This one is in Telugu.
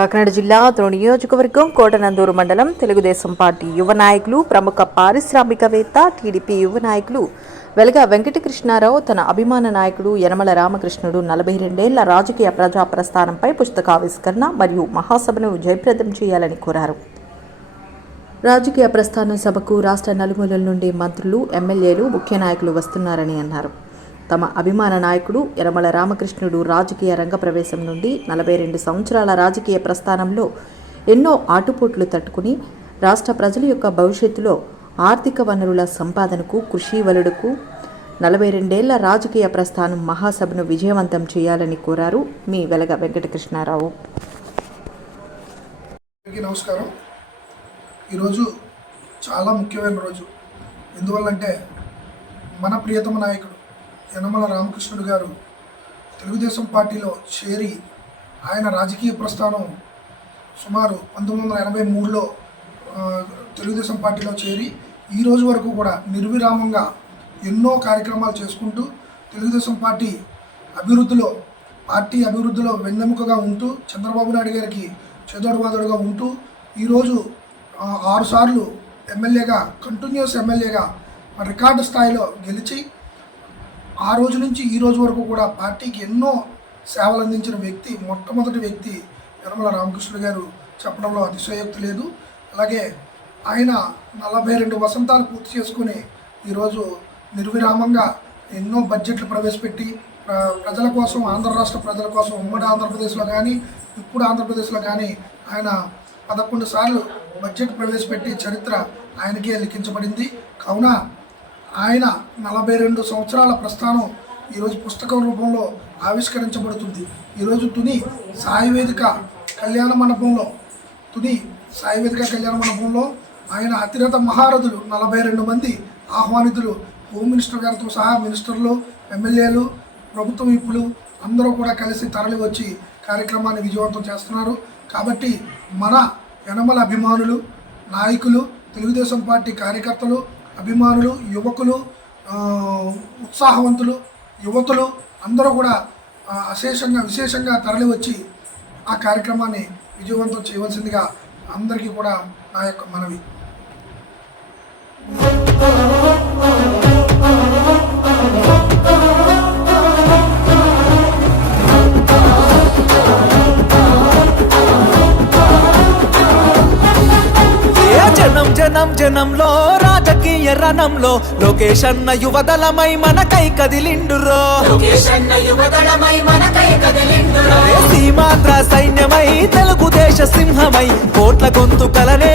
కాకినాడ జిల్లా త్రోడి నియోజకవర్గం కోటనందూరు మండలం తెలుగుదేశం పార్టీ యువ నాయకులు ప్రముఖ పారిశ్రామికవేత్త టీడీపీ యువ నాయకులు వెలగ వెంకటకృష్ణారావు తన అభిమాన నాయకుడు యనమల రామకృష్ణుడు 42 ఏళ్ల రాజకీయ ప్రజా ప్రస్థానంపై పుస్తకావిష్కరణ మరియు మహాసభను జయప్రదం చేయాలని కోరారు. రాజకీయ ప్రస్థానం సభకు రాష్ట్ర నలుమూలల నుండి మంత్రులు, ఎమ్మెల్యేలు, ముఖ్య నాయకులు వస్తున్నారని అన్నారు. తమ అభిమాన నాయకుడు యనమల రామకృష్ణుడు రాజకీయ రంగ ప్రవేశం నుండి 42 సంవత్సరాల రాజకీయ ప్రస్థానంలో ఎన్నో ఆటుపోట్లు తట్టుకుని రాష్ట్ర ప్రజల యొక్క భవిష్యత్తులో ఆర్థిక వనరుల సంపాదనకు కృషి వలుడుకు 42 ఏళ్ల రాజకీయ ప్రస్థానం మహాసభను విజయవంతం చేయాలని కోరారు. మీ వెలగ వెంకటకృష్ణారావు. నమస్కారం. ఈరోజు చాలా ముఖ్యమైన రోజు. ఎందువల్లంటే మన ప్రియతమ నాయకుడు యనమల రామకృష్ణుడు గారు తెలుగుదేశం పార్టీలో చేరి ఆయన రాజకీయ ప్రస్థానం సుమారు 1983లో తెలుగుదేశం పార్టీలో చేరి ఈ రోజు వరకు కూడా నిర్విరామంగా ఎన్నో కార్యక్రమాలు చేసుకుంటూ తెలుగుదేశం పార్టీ అభివృద్ధిలో వెన్నెముకగా ఉంటూ చంద్రబాబు నాయుడు గారికి చేదోడువాదోడుగా ఉంటూ ఈరోజు 6 సార్లు ఎమ్మెల్యేగా కంటిన్యూస్ ఎమ్మెల్యేగా రికార్డు స్థాయిలో గెలిచి ఆ రోజు నుంచి ఈ రోజు వరకు కూడా పార్టీకి ఎన్నో సేవలు అందించిన వ్యక్తి, మొట్టమొదటి వ్యక్తి యనమల రామకృష్ణుడు గారు చెప్పడంలో అతిశయోక్తి లేదు. అలాగే ఆయన 42 వసంతాలు పూర్తి చేసుకుని ఈరోజు నిర్విరామంగా ఎన్నో బడ్జెట్లు ప్రవేశపెట్టి ప్రజల కోసం, ఆంధ్ర రాష్ట్ర ప్రజల కోసం ఉమ్మడి ఆంధ్రప్రదేశ్లో కానీ ఇప్పుడు ఆంధ్రప్రదేశ్లో కానీ ఆయన 11 సార్లు బడ్జెట్ ప్రవేశపెట్టి చరిత్ర ఆయనకే లిఖించబడింది. కావున ఆయన 42 సంవత్సరాల ప్రస్థానం ఈరోజు పుస్తకం రూపంలో ఆవిష్కరించబడుతుంది. ఈరోజు తుని సాయివేదిక కళ్యాణ మండపంలో ఆయన అతిరథ మహారథులు 42 మంది ఆహ్వానితులు, హోమ్ మినిస్టర్ గారితో సహా మినిస్టర్లు, ఎమ్మెల్యేలు, ప్రభుత్వ విప్పులు అందరూ కూడా కలిసి తరలి వచ్చి కార్యక్రమాన్ని విజయవంతం చేస్తున్నారు. కాబట్టి మన యనమల అభిమానులు, నాయకులు, తెలుగుదేశం పార్టీ కార్యకర్తలు, అభిమానులు, యువకులు, ఉత్సాహవంతులు, యువతులు అందరూ కూడా విశేషంగా తరలి వచ్చి ఆ కార్యక్రమాన్ని విజయవంతం చేయవలసిందిగా అందరికీ కూడా నా యొక్క మనవి. జనంలో రాజకీయ రణంలో లోకేష్ అన్న యువదళమై మనకై కదిలిండురో, సీమాంధ్ర సైన్యమై తెలుగుదేశ సింహమై కోట్ల గొంతుకలనే